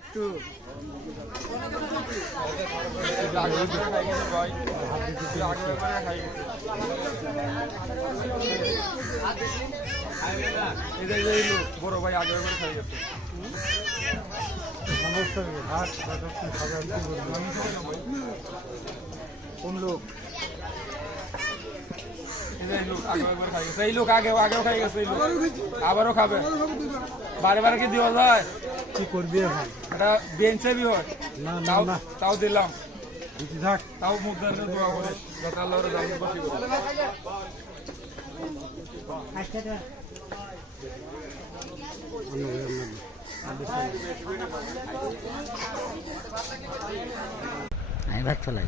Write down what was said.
একটু বড় ভাই আগে খাই গেছে কোন লোক এই লোক আগেও খাই গেছে এই লোক আবারও খাবে বারে বারে কি দেওয়া যায় কি করবি এখন এটা বেঞ্চে বি হয় না না তাও না তাও দিলাম বেঁচে থাক তাও মুখ দাঁড়িয়ে দোয়া করে যাতে আল্লাহর জামিন বসি করে আমি ভাত চলাই